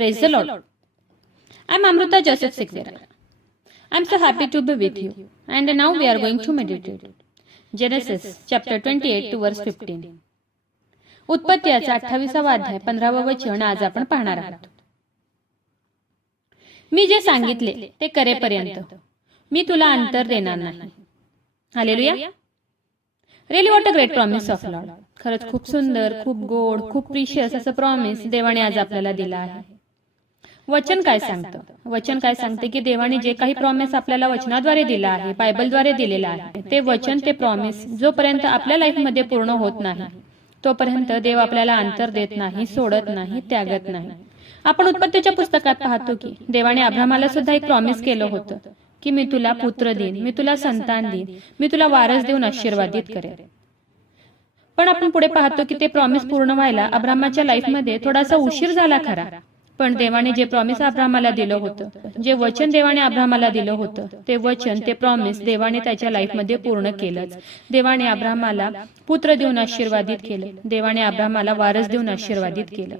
Praise the Lord. I'm Amruta Joseph Sikvera. I'm so happy to be with you. And now we are going to meditate. Genesis chapter 28 to verse 15. उत्पत्ती याचा 28वा अध्याय 15वा वचन आज आपण पाहणार आहोत. मी जे सांगितले ते करेपर्यंत मी तुला अंतर देणार नाही. Hallelujah. Really what a great promise of Lord. खरंच खूप सुंदर, खूप गोड, खूप प्रिशियस असं प्रॉमिस देवाने आज आपल्याला दिलं आहे. वचन काय सांगतं? वचन काय सांगते की देवाने जे काही प्रॉमिस आपल्याला वचनाद्वारे दिला आहे, बायबलद्वारे दिलेला आहे, ते वचन, ते प्रॉमिस जोपर्यंत आपल्या लाईफमध्ये पूर्ण होत नाही तोपर्यंत देव आपल्याला अंतर देत नाही, सोडत नाही, त्यागत नाही. आपण उत्पत्तीच्या पुस्तकात पाहतो की देवाने अब्रामाला सुद्धा एक प्रॉमिस केलं होतं की मी तुला पुत्र देईन, मी तुला संतान देईन, मी तुला वारस देऊन आशीर्वादित करेन. पण आपण पुढे पाहतो की ते प्रॉमिस पूर्ण व्हायला अब्रामाच्या लाईफमध्ये थोडासा उशीर झाला खरा. पण देवाने जे प्रॉमिस अब्रामाला दिलं होतं, जे वचन देवाने अब्रामाला दिलं होतं, ते वचन, ते प्रॉमिस देवाने त्याच्या लाईफमध्ये पूर्ण केलंच. देवाने अब्रामाला पुत्र देऊन आशीर्वादित केलं. देवाने अब्रामाला वारस देऊन आशीर्वादित केलं.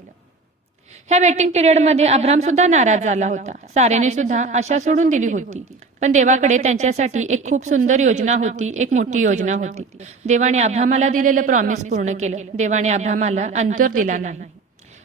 ह्या वेटिंग पिरियडमध्ये अब्राम सुद्धा नाराज झाला होता. सारेने सुद्धा आशा सोडून दिली होती. पण देवाकडे त्यांच्यासाठी एक खूप सुंदर योजना होती, एक मोठी योजना होती. देवाने अब्रामाला दिलेलं प्रॉमिस पूर्ण केलं. देवाने अब्रामाला अंतर दिला नाही.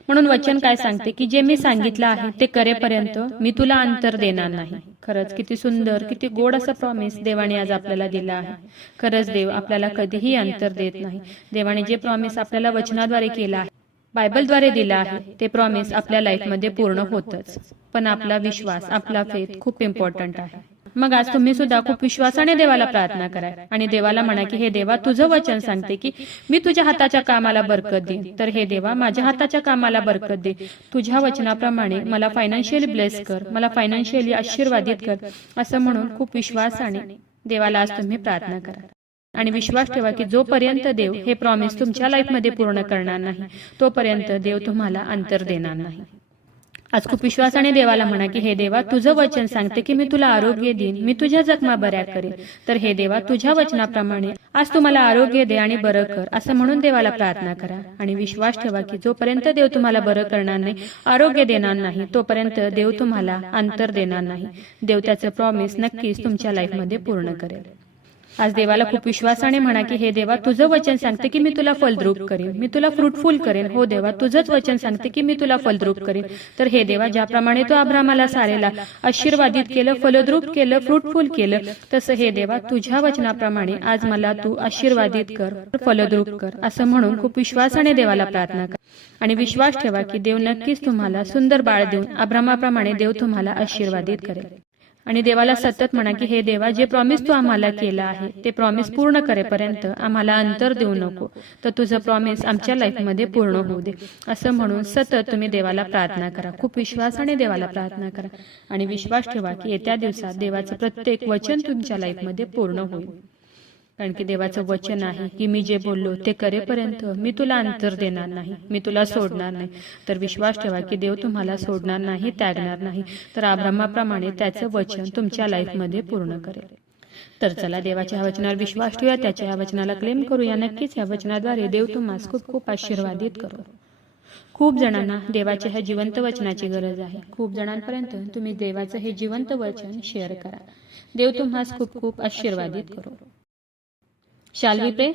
म्हणून वचन काय सांगते की जे मी सांगितलं आहे ते करेपर्यंत मी तुला अंतर देणार नाही. खरंच किती सुंदर, किती गोड असं प्रॉमिस देवाने आज आपल्याला दिलं आहे. खरंच देव आपल्याला कधीही अंतर देत नाही. देवाने जे प्रॉमिस आपल्याला वचनाद्वारे केलं आहे, बायबलद्वारे दिलं आहे, ते प्रॉमिस आपल्या लाईफमध्ये पूर्ण होतच. पण आपला विश्वास, आपला फेथ खूप इम्पॉर्टंट आहे. मग आज तुम्ही सुद्धा खूप विश्वासाने देवाला प्रार्थना करा आणि देवाला म्हणा की हे देवा, तुझं वचन सांगते की मी तुझ्या हाताच्या कामाला बरकत देईन. तर हे देवा, माझ्या हाताच्या कामाला बरकत दे. तुझ्या वचनाप्रमाणे मला फायनान्शियली ब्लेस कर, मला फायनान्शियली आशीर्वादित कर, असं म्हणून खूप विश्वासाने देवाला आज तुम्ही प्रार्थना करा. आणि विश्वास ठेवा की जोपर्यंत देव हे प्रॉमिस तुमच्या लाईफमध्ये पूर्ण करणार नाही तोपर्यंत देव तुम्हाला अंतर देणार नाही. आज खूप विश्वासाने देवाला म्हणा की हे देवा, तुझं वचन सांगते की मी तुला आरोग्य देईन, मी तुझ्या जखमा बऱ्या करेन. तर हे देवा, तुझ्या वचनाप्रमाणे आज तुम्हाला आरोग्य दे आणि बरं कर, असं म्हणून देवाला प्रार्थना करा. आणि विश्वास ठेवा की जोपर्यंत देव तुम्हाला बरं करणार नाही, आरोग्य देणार नाही, तोपर्यंत देव तुम्हाला अंतर देणार नाही. देव त्याचं प्रॉमिस नक्कीच तुमच्या लाईफमध्ये पूर्ण करेल. आज देवाला खूप विश्वासाने म्हणा की हे देवा, तुझं वचन सांगते की मी तुला फलद्रूप करेन, मी तुला फ्रुटफुल करेन. हो देवा, तुझंच वचन सांगते की मी तुला फलद्रूप करेन. तर हे देवा, ज्याप्रमाणे तू अब्रामाला सारेला आशीर्वादित केलं, फलद्रूप केलं, फ्रुटफुल केलं, तसं हे देवा, तुझ्या वचनाप्रमाणे आज मला तू आशीर्वादित कर, फलद्रूप कर, असं म्हणून खूप विश्वासाने देवाला प्रार्थना कर. आणि विश्वास ठेवा की देव नक्कीच तुम्हाला सुंदर बाळ देऊन अब्रामाप्रमाणे देव तुम्हाला आशीर्वादित करेल. आणि देवाला सतत म्हणा की हे देवा, जे प्रॉमिस तू आम्हाला केलं आहे ते प्रॉमिस पूर्ण करेपर्यंत आम्हाला अंतर देऊ नको. तर तुझं प्रॉमिस आमच्या लाईफमध्ये पूर्ण होऊ दे, असं म्हणून सतत तुम्ही देवाला प्रार्थना करा. खूप विश्वासाने देवाला प्रार्थना करा आणि विश्वास ठेवा की येत्या दिवसात देवाचं प्रत्येक वचन तुमच्या लाईफमध्ये पूर्ण होईल. कारण की देवाचं वचन आहे की मी जे बोललो ते करेपर्यंत मी तुला अंतर देणार नाही, मी तुला सोडणार नाही. तर विश्वास ठेवा की देव तुम्हाला सोडणार नाही, त्यागणार नाही. तर अब्रामाप्रमाणे त्याचं वचन तुमच्या लाईफमध्ये पूर्ण करेल. तर चला देवाच्या ह्या वचनावर विश्वास ठेवूया, त्याच्या ह्या वचनाला क्लेम करूया. नक्कीच ह्या वचनाद्वारे देव तुम्हाला खूप खूप आशीर्वादित करो. खूप जणांना देवाच्या ह्या जिवंत वचनाची गरज आहे. खूप जणांपर्यंत तुम्ही देवाचं हे जिवंत वचन शेअर करा. देव तुम्हाला खूप खूप आशीर्वादित करो. Shall we pray?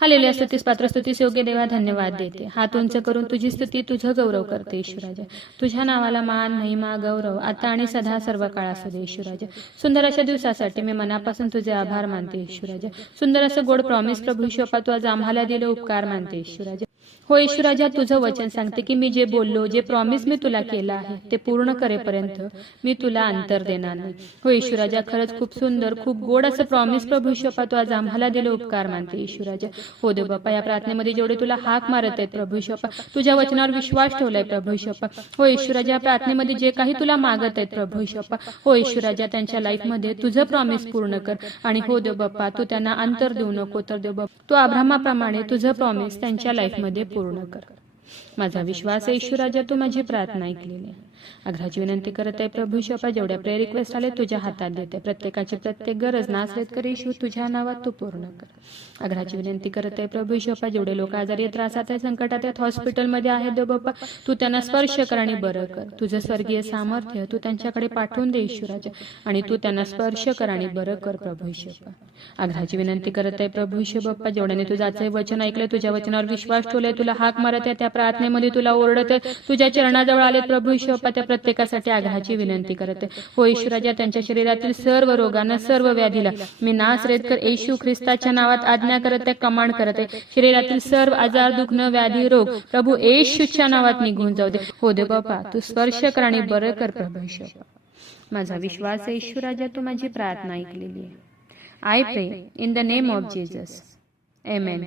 हालेलुया. स्तुतीस पात्र, स्तुतीस योग्य देवा, धन्यवाद देते. हात उंच करून तुझी स्तुती, तुझं गौरव करते ईश्वराजा. तुझ्या नावाला मान, महिमा, गौरव आता आणि सदा सर्व काळ असू दे ईश्वराजा. सुंदर अशा दिवसासाठी मी मनापासून तुझे आभार मानते ईश्वराजा. सुंदर असं गोड प्रॉमिस प्रभू ईश्वरा, तू आज आम्हाला दिले उपकार मानते ईश्वराजा. हो ईश्वराजा, तुझं वचन सांगते की मी जे बोललो, जे प्रॉमिस मी तुला केलं आहे ते पूर्ण करेपर्यंत मी तुला अंतर देणार नाही. हो ईश्वराजा, खरंच खूप सुंदर, खूप गोड असं प्रॉमिस प्रभू ईश्वरा, तू आज आम्हाला दिले उपकार मानते ईश्वराजा. हो देव बाप्पा, या प्रार्थनेमध्ये जेवढे तुला हाक मारत आहेत प्रभू ईश्वरा, तुझ्या वचनावर विश्वास ठेवलाय प्रभू ईश्वरा. हो ईश्वराजा, या प्रार्थनेमध्ये जे काही तुला मागत आहेत प्रभू ईश्वरा, हो ईश्वराजा, त्यांच्या लाईफमध्ये तुझं प्रॉमिस पूर्ण कर. आणि हो देव बाप्पा, तू त्यांना अंतर देऊ नको. तर देव बाप्पा, तू अब्रामाप्रमाणे तुझं प्रॉमिस त्यांच्या लाईफमध्ये पूर्ण कर. माझा विश्वास आहे ईश्वराजा, तू माझी प्रार्थना ऐकलेली आहे. आग्रहाची विनंती करत आहे प्रभू येशू बाप्पा, जेवढ्या प्रेयर रिक्वेस्ट आले तुझ्या हातात देते. प्रत्येकाची प्रत्येक गरज नासरेतकर येशू तुझ्या नावात तू पूर्ण कर. आग्रहाची विनंती करत आहे प्रभू येशू बाप्पा, जेवढे लोक आजारी, त्रासात आहे, संकटात आहेत, हॉस्पिटलमध्ये आहेत देव बाप्पा, तू त्यांना स्पर्श कर आणि बरं कर. तुझं स्वर्गीय सामर्थ्य तू त्यांच्याकडे पाठवून दे येशू राजा, आणि तू त्यांना स्पर्श कर आणि बरं कर प्रभू येशू बाप्पा. आग्रहाची विनंती करत आहे प्रभू येशू बाप्पा, जेवढ्याने तुझं वचन ऐकलंय, तुझ्या वचनावर विश्वास ठेवलाय, तुला हाक मारत आहे, त्या प्रार्थनेमध्ये तुला ओरडत आहे, तुझ्या चरणाजवळ आले प्रभू येशू बाप्पा, त्या प्रत्येकासाठी आग्रहाची विनंती करत आहे. हो येशू राजा, त्यांच्या शरीरातील सर्व रोगांना, सर्व व्याधीला मी नासरेतकर येशू ख्रिस्ताच्या नावात आज्ञा करत आहे, कमांड करत आहे. शरीरातील सर्व आजार, दुखणं, व्याधी, रोग प्रभू येशूच्या नावात निघून जाऊ दे. हो दे बाप्पा, तू स्पर्श कर आणि बरं कर प्रभू येशू. माझा विश्वास आहे येशू राजा, तू माझी प्रार्थना ऐकलेली आहे. आय प्रे in the name of Jesus. Amen.